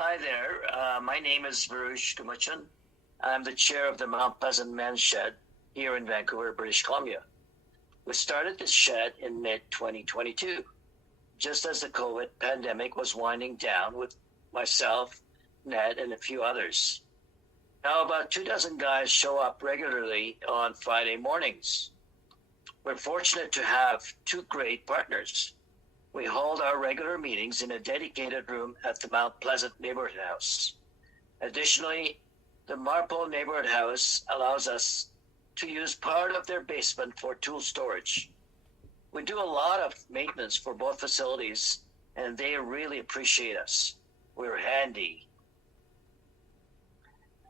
Hi there. My name is Varush Gumachan. I'm the chair of the Mount Pleasant Men's Shed here in Vancouver, British Columbia. We started this shed in mid-2022, just as the COVID pandemic was winding down with myself, Ned, and a few others. Now about 24 guys show up regularly on Friday mornings. We're fortunate to have two great partners. We hold our regular meetings in a dedicated room at the Mount Pleasant Neighborhood House. Additionally, the Marpole Neighborhood House allows us to use part of their basement for tool storage. We do a lot of maintenance for both facilities, and they really appreciate us. We're handy.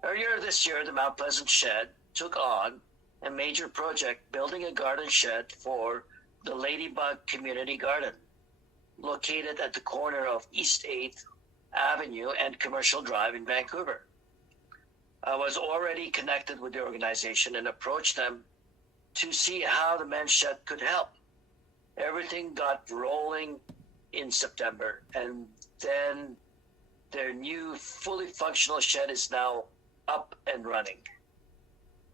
Earlier this year, the Mount Pleasant Shed took on a major project building a garden shed for the Ladybug Community Garden, located at the corner of East 8th Avenue and Commercial Drive in Vancouver. I was already connected with the organization and approached them to see how the men's shed could help. Everything got rolling in September, and then their new fully functional shed is now up and running.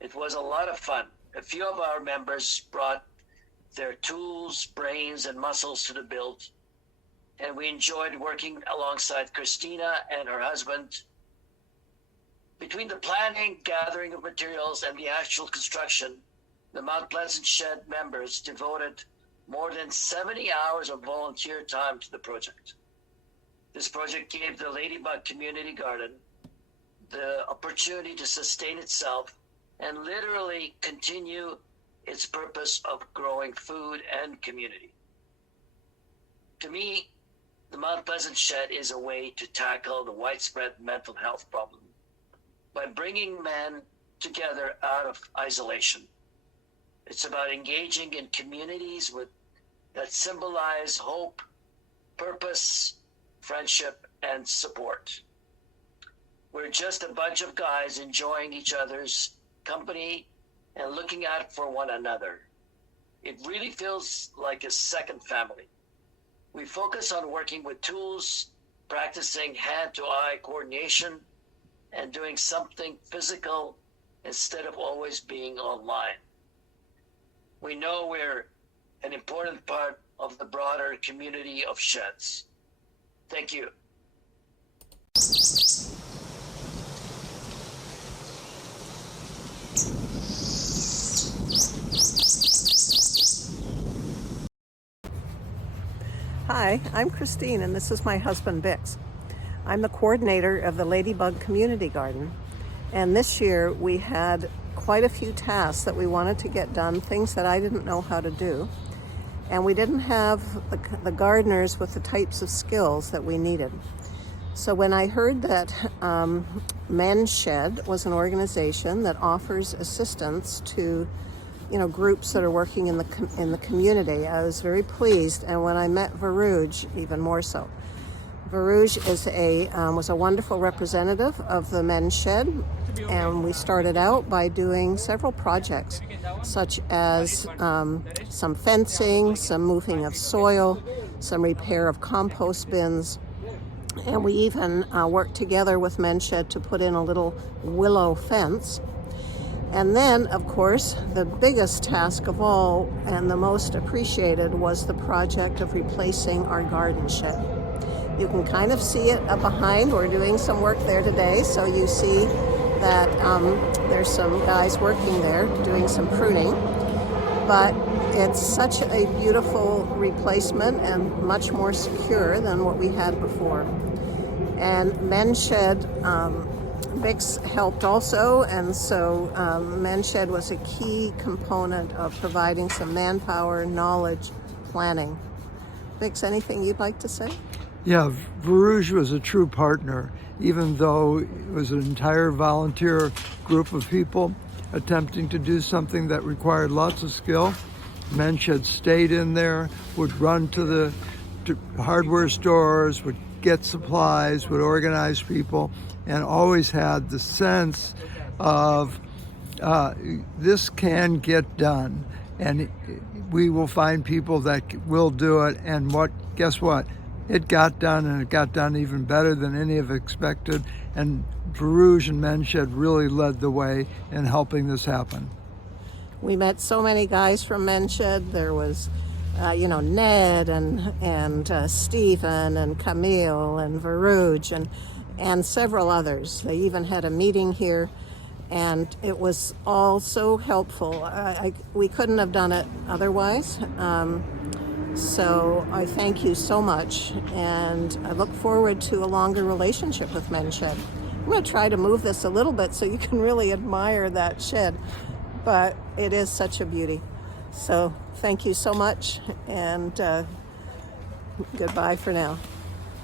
It was a lot of fun. A few of our members brought their tools, brains, and muscles to the build, and we enjoyed working alongside Christina and her husband. Between the planning, gathering of materials, and the actual construction, the Mount Pleasant Shed members devoted more than 70 hours of volunteer time to the project. This project gave the Ladybug Community Garden the opportunity to sustain itself and literally continue its purpose of growing food and community. To me, the Mount Pleasant Shed is a way to tackle the widespread mental health problem by bringing men together out of isolation. It's about engaging in communities that symbolize hope, purpose, friendship, and support. We're just a bunch of guys enjoying each other's company and looking out for one another. It really feels like a second family. We focus on working with tools, practicing hand-to-eye coordination, and doing something physical instead of always being online. We know we're an important part of the broader community of sheds. Thank you. Hi, I'm Christine, and this is my husband, Bix. I'm the coordinator of the Ladybug Community Garden, and this year we had quite a few tasks that we wanted to get done, things that I didn't know how to do, and we didn't have the gardeners with the types of skills that we needed. So when I heard that Men's Shed was an organization that offers assistance to groups that are working in the community, I was very pleased. And when I met Varuj, even more so. Varuj was a wonderful representative of the Men's Shed, and we started out by doing several projects, such as some fencing, some moving of soil, some repair of compost bins, and we even worked together with Men's Shed to put in a little willow fence. And then, of course, the biggest task of all and the most appreciated was the project of replacing our garden shed. You can kind of see it up behind. We're doing some work there today, so you see that there's some guys working there doing some pruning. But it's such a beautiful replacement and much more secure than what we had before. And Men's Shed, Bix helped also, and so Men's Shed was a key component of providing some manpower, knowledge, planning. Bix, anything you'd like to say? Yeah, Varuj was a true partner, even though it was an entire volunteer group of people attempting to do something that required lots of skill. Men's Shed stayed in there, would run to the hardware stores, would get supplies, would organize people, and always had the sense of this can get done, and we will find people that will do it. And guess what? it got done, and it got done even better than any of expected. And Verouge and Menshed really led the way in helping this happen. We met so many guys from Menshed. There was, Ned and Stephen and Camille and Verouge and several others. They even had a meeting here, and it was all so helpful. We couldn't have done it otherwise. So I thank you so much, and I look forward to a longer relationship with Menshed. I'm going to try to move this a little bit so you can really admire that shed, but it is such a beauty. So thank you so much, and goodbye for now.